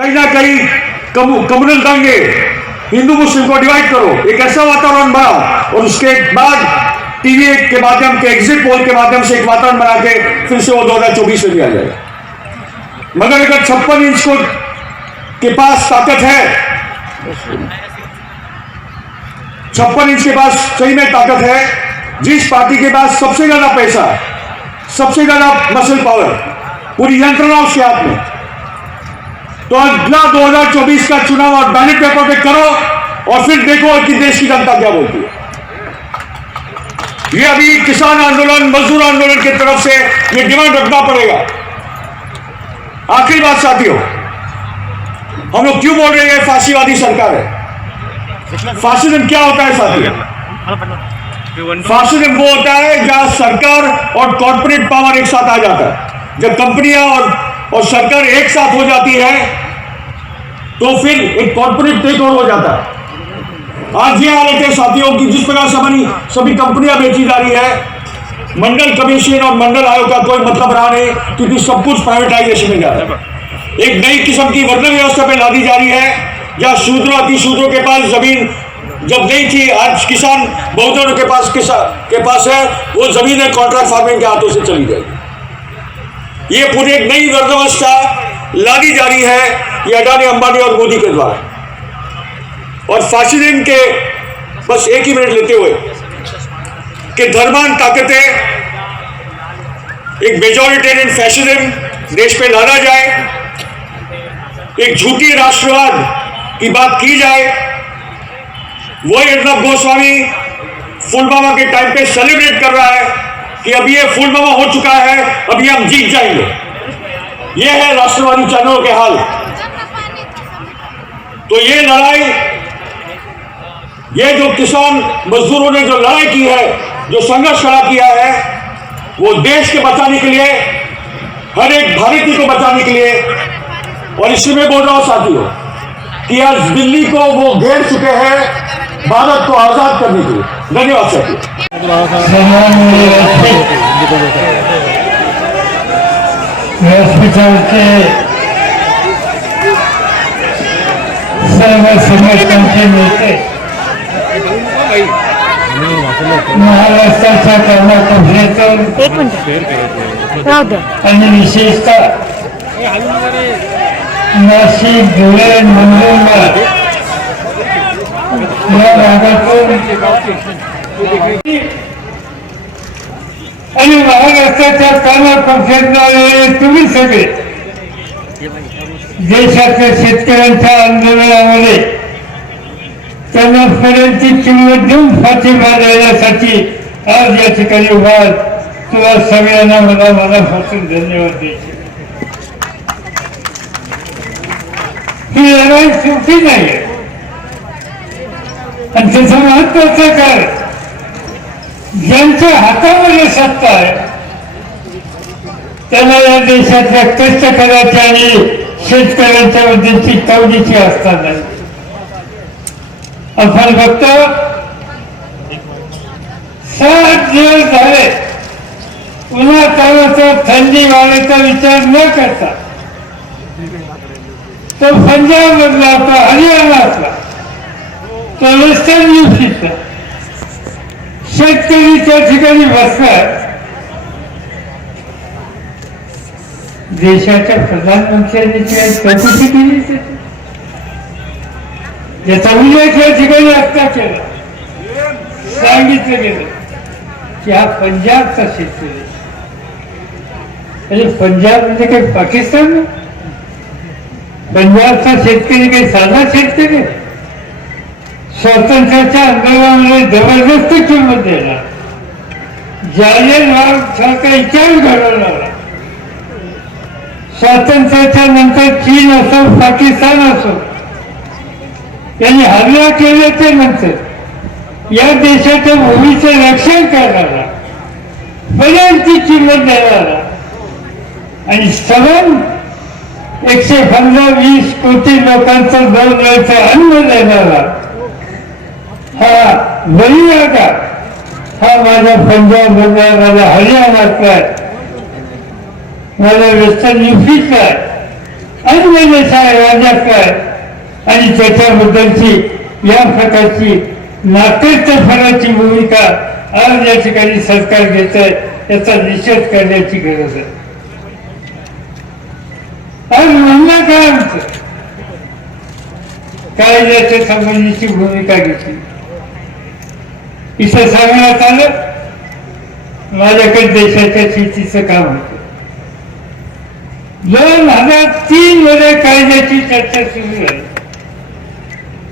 कहीं ना कहीं कम्युनल दंगे, हिंदू मुस्लिम को डिवाइड करो, एक ऐसा वातावरण बनाओ और उसके बाद टीवी के माध्यम के एग्जिट पोल के माध्यम से एक वातावरण बना के फिर से वो 2024 में भी आ जाएगा। मगर अगर 56 इंच को के पास ताकत है, 56 इंच के पास सही में ताकत है, जिस पार्टी के पास सबसे ज्यादा पैसा, सबसे ज्यादा मसल पावर, पूरी यंत्रणा उसके हाथ में, तो अगला 2024 का चुनाव और बैलेट पेपर पे करो और फिर देखो कि देश की जनता क्या बोलती है। ये अभी किसान आंदोलन, मजदूर आंदोलन की तरफ से ये डिमांड रखना पड़ेगा। आखिरी बात साथियों, हम लोग क्यों बोल रहे हैं फांसीवादी सरकार है? फासिज्म क्या होता है साथियों? फासिज्म वो होता है जहां सरकार और कॉर्पोरेट पावर एक साथ आ जाता है। जब कंपनियां और सरकार एक साथ हो जाती है तो फिर एक कॉर्पोरेट टेक ओवर हो जाता है। आज ये हालत है साथियों की, जिस प्रकार से सभी कंपनियां बेची जा रही है, मंडल कमीशन और मंडल आयोग का कोई मतलब रहा नहीं, क्योंकि सब कुछ प्राइवेटाइजेशन में जा रहा है। एक नई किस्म की वर्ण व्यवस्था पे लादी जा रही है, जहां शूद्र अतिशूद्रों के पास जमीन जब नहीं थी, आज किसान बहुजनों के पास है, वो जमीन कॉन्ट्रैक्ट फार्मिंग के हाथों से चली जाएगी। ये पूरी एक नई वर्ण व्यवस्था लादी जा रही है, ये अडानी, अंबानी और मोदी के द्वारा। और फासिज्म के बस एक ही मिनट लेते हुए कि धर्मांध ताकतें, एक मेजॉरिटेरियन फैसिज्म देश पे लादा जाए, एक झूठी राष्ट्रवाद की बात की जाए। वही अर्नब गोस्वामी पुलवामा के टाइम पे सेलिब्रेट कर रहा है कि अब ये पुलवामा हो चुका है, अभी हम जीत जाएंगे। ये है राष्ट्रवादी चैनलों के हाल। तो ये लड़ाई, ये जो किसान मजदूरों ने जो लड़ाई की है, जो संघर्ष खड़ा किया है, वो देश के बचाने के लिए, हर एक भारतीय को बचाने के लिए। और इसलिए मैं बोल रहा हूं साथियों कि आज दिल्ली को वो घेर चुके हैं भारत को आजाद करने के लिए। धन्यवाद साथियों। हॉस्पिटल के सर्व संघटन के नेते, महाराष्ट्राच्या कर्मकर्त्याचं आणि विशेषतः नाशिक, धुळे, नंदुरबार या भागातून आणि महाराष्ट्राच्या कानाकोपऱ्यातून आलेले तुम्ही सगळे देशातल्या शेतकऱ्यांच्या आंदोलनामध्ये त्यांना पर्यंतची किंमत देऊन पाठिंबा देण्यासाठी आज या ठिकाणी उभा, तुला सगळ्यांना मला मनापासून धन्यवाद द्यायचे। ही लढाई सोपी नाही आहे आणि त्याचं महत्वाचं काय, ज्यांच्या हातामध्ये सत्ता आहे त्यांना या देशातल्या कष्टकऱ्याच्या आणि शेतकऱ्यांच्या बद्दलची कवडीची आस्था नाही। आपण फक्त 7 दिवस झाले उन्हातानाचा, थंडी वाढीचा विचार न करता तो पंजाब मधला होता, हरियाणातला, तो वेस्टर्न यूपीचा शेतकरी त्या ठिकाणी बसलाय। देशाच्या प्रधानमंत्र्यांनी चौकशी केली, याचा उल्लेख या ठिकाणी आता केला, सांगितलं गेलं की हा पंजाबचा शेतकरी, म्हणजे पंजाब म्हणजे काही पाकिस्तान नाही, पंजाबचा शेतकरी काही साधा शेतकरी, स्वातंत्र्याच्या आंदोलनामध्ये जबरदस्त किंमत देणार, जालियनवाला सारखा इतिहास घडवणारा, स्वातंत्र्याच्या नंतर चीन असो, पाकिस्तान असो, यांनी हल्ला केल्याच्या नंतर या देशाच्या भूमीचं रक्षण करणारा, पर्यंतची किंमत देणारा आणि सलग 115-20 कोटी लोकांचं 2 वेळचं अन्न देणारा हा बळीराजा, हा माझा पंजाब मधला, माझा हरियाणातला, माझा वेस्टर्न यूपीचा, अन्य देशा राजकारण आणि त्याच्याबद्दलची या प्रकारची नाट्यफलाची भूमिका आज या ठिकाणी सरकार घेत आहे, याचा निषेध करण्याची गरज आहे. आज म्हणणं काय आमचं कायद्याच्या संबंधीची भूमिका घेतली. इथं सांगण्यात आलं माझ्याकडे देशाच्या शेतीचं काम होतं. 2003 मध्ये कायद्याची चर्चा सुरू झाली,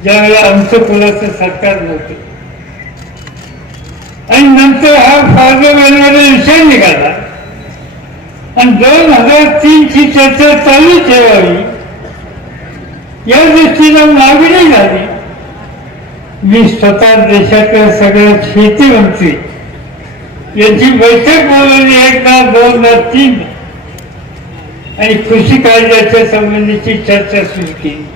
ज्यावेळेला आमचं कुणाचं सरकार नव्हतं. आणि नंतर हा पार्लमेंटमध्ये विषय निघाला आणि 2003 ची चर्चा चालू ठेवावी या दृष्टीनं मागणी झाली. मी स्वतः देशातल्या सगळ्या शेती मंत्री यांची बैठक बोलवली, एकदा, दोनदा, तीन, आणि कृषी कायद्याच्या संबंधीची चर्चा सुरू केली.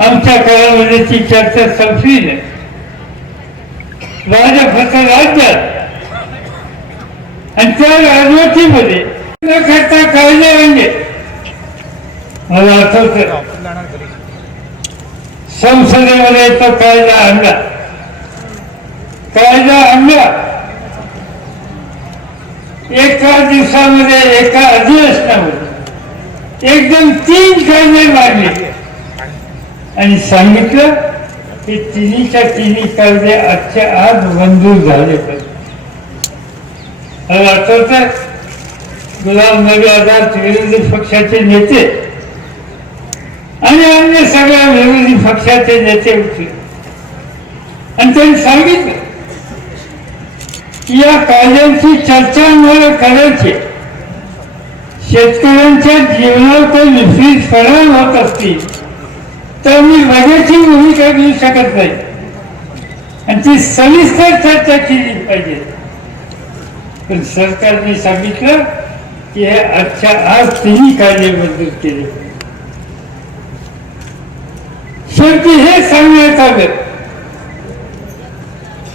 आमच्या काळामध्ये ती चर्चा संपली नाही. भाजपचं राज्यात आणि त्या राजवटीमध्ये न करता कायदे म्हणजे मला आठवतं संसदेमध्ये तो कायदा आणला. एका दिवसामध्ये एका अधिवेशनामध्ये एकदम 3 कायदे मांडले आणि सांगितलं की तिन्हीच्या तिन्ही कायदे आजच्या आज मंजूर झाले पाहिजे. मला आठवतं गुलाम नबी आझाद विरोधी पक्षाचे नेते आणि अन्य सगळ्या विरोधी पक्षाचे नेते होते आणि त्यांनी सांगितलं की या कायद्यांची चर्चा आम्हाला करायची. शेतकऱ्यांच्या जीवनावर काही विपरीत परिणाम होत असतील तर मी लगेचची भूमिका घेऊ शकत नाही आणि ती सविस्तर चर्चा केली पाहिजे. पण सरकारने सांगितलं की हे आजच्या आज तिन्ही कायदे मंजूर केले. शेवटी हे सांगण्यात आलं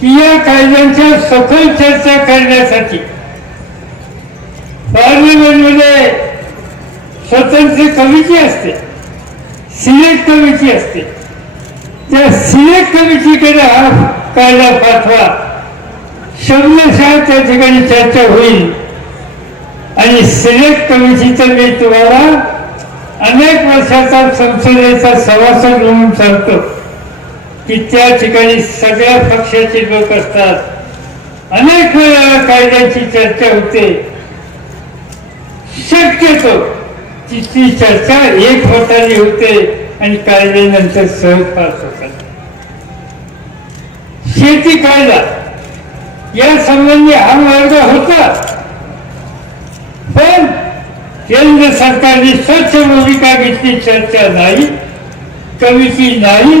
की या कायद्यांच्या सखोल चर्चा करण्यासाठी पार्लमेंटमध्ये स्वतंत्र कमिटी असते, सिलेक्ट कमिटी असते. त्या सिलेक्ट कमिटीकडे हा कायदा पाठवा, शब्दशः त्या ठिकाणी चर्चा होईल. आणि सिलेक्ट कमिटीचं मी तुम्हाला अनेक वर्षाचा संसदेचा सभासद म्हणून सांगतो की त्या ठिकाणी सगळ्या पक्षाचे लोक असतात. अनेक वेळा कायद्याची चर्चा होते. शक्यतो तिची चर्चा एकमताने होते आणि कायद्यानंतर सहज पास होतात. शेती कायदा या संबंधी हा मार्ग होता, पण केंद्र सरकारने स्वच्छ भूमिका घेतली. चर्चा नाही, कमिटी नाही.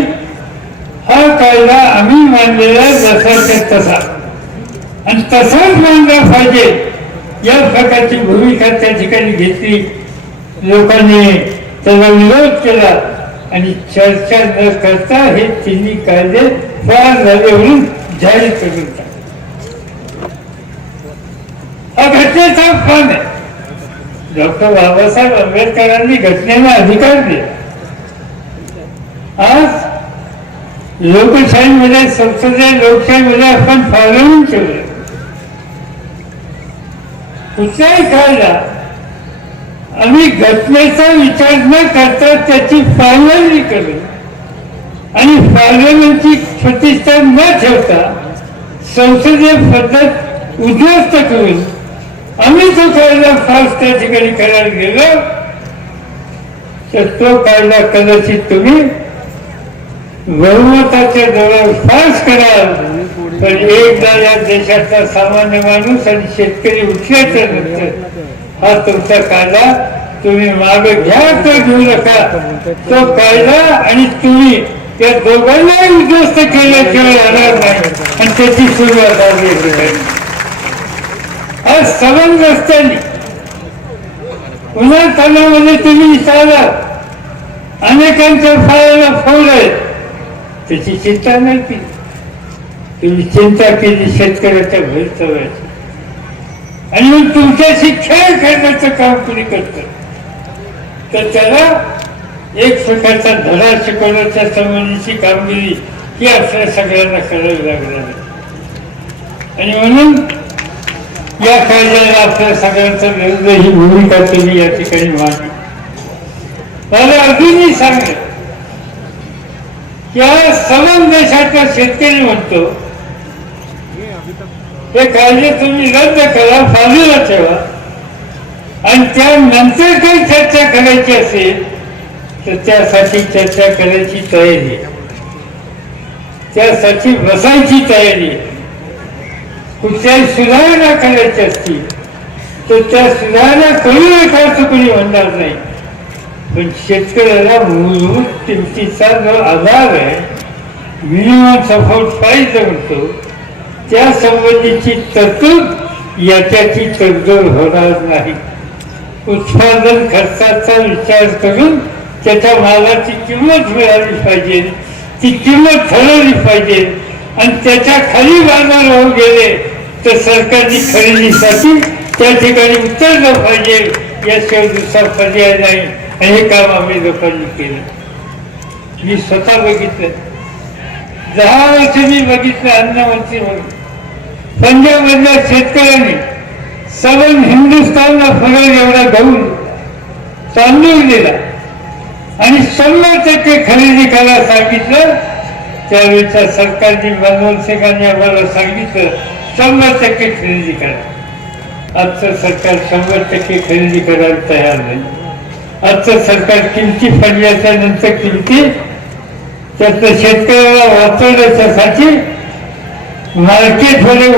हा कायदा आम्ही मानलेला जसाच्या तसा आणि तसाच मानला पाहिजे या प्रकारची भूमिका त्या ठिकाणी घेतली. लोकांनी त्याला विरोध केला आणि चर्चा न करता हे तिन्ही कायदे पास झाले म्हणून जाहीर करून टाकले. हा घटनेचा फल आहे. डॉक्टर बाबासाहेब आंबेडकरांनी घटनेला अधिकार दिला. आज लोकशाहीमध्ये, संसदीय लोकशाहीमध्ये आपण पार्लमेंट ठेवलं. कुठलाही कायदा आम्ही घटनेचा विचार न करता त्याची पायमल्ली करू आणि पार्लमेंटची प्रतिष्ठा न ठेवता संसदीय पद्धत उद्ध्वस्त करून आम्ही जो कायदा पास त्या ठिकाणी करायला गेलो तर तो कायदा कदाचित तुम्ही बहुमताच्या जोरावर पास कराल, पण एकदा या देशाचा सामान्य माणूस आणि शेतकरी उठल्याच्या नंतर हा तुमचा कायदा तुम्ही मागे घ्या तर घेऊ नका. तो कायदा आणि तुम्ही त्या दोघांनाही उद्ध्वस्त केल्याशिवाय राहणार नाही आणि त्याची सुरुवात झाली. आज सबंध असताना पुन्हा तणामध्ये तुम्ही चालला, अनेकांच्या फाळाला फोड आहेत, त्याची चिंता नाही केली. तुम्ही चिंता केली शेतकऱ्याच्या भवितव्याची आणि मग तुमच्याशी खेळ खेळण्याचं काम कुणी करतं. तर त्याला एक प्रकारचा धडा शिकवण्याच्या संबंधीची कामगिरी ही आपल्या सगळ्यांना करावी लागणार आहे. आणि म्हणून या कायद्याला आपल्या सगळ्यांचा विरुद्ध ही भूमिका तुम्ही या ठिकाणी मांडली. मला अजूनही सांगेल या समान देशातला शेतकरी म्हणतो हे कायदे तुम्ही रद्द करा, बाजूला ठेवा आणि त्यानंतर काही चर्चा करायची असेल तर त्यासाठी चर्चा करायची तयारी, त्यासाठी बसायची तयारी. कुठल्याही सुधारणा करायची असतील तर त्या सुधारणा करू नका असं कोणी म्हणणार नाही. पण शेतकऱ्याला मूलभूत किमतीचा जो आधार आहे, मिनिमम सपोर्ट प्राईस म्हणतो, त्या संबंधीची तरतूद याच्याची तडजोड होणार नाही. उत्पादन खर्चाचा विचार करून त्याच्या मालाची किंमत मिळाली पाहिजे, ती किंमत ठरवली पाहिजे आणि त्याच्या खाली बाजार होऊन गेले तर सरकारची खरेदीसाठी त्या ठिकाणी उतरलं पाहिजे. याशिवाय दुसरा पर्याय नाही. आणि हे काम आम्ही लोकांनी केलं. मी स्वतः बघितलं, 10 वर्ष मी बघितलं अन्नमंत्री म्हणून पंजाबमधल्या शेतकऱ्यांनी सबन हिंदुस्थानला फुलेल एवढा गहू तांदूळ दिला आणि 100% खरेदी करायला सांगितलं. त्यावेळेच्या सरकारने मनमोहन सिंगांनी आम्हाला सांगितलं 100% खरेदी करा. आजचं सरकार 100% खरेदी करायला तयार नाही. आजचं सरकार किमती पडल्याच्या नंतर किमती त्यातलं शेतकऱ्याला वाचवण्यासाठी मार्केटमध्ये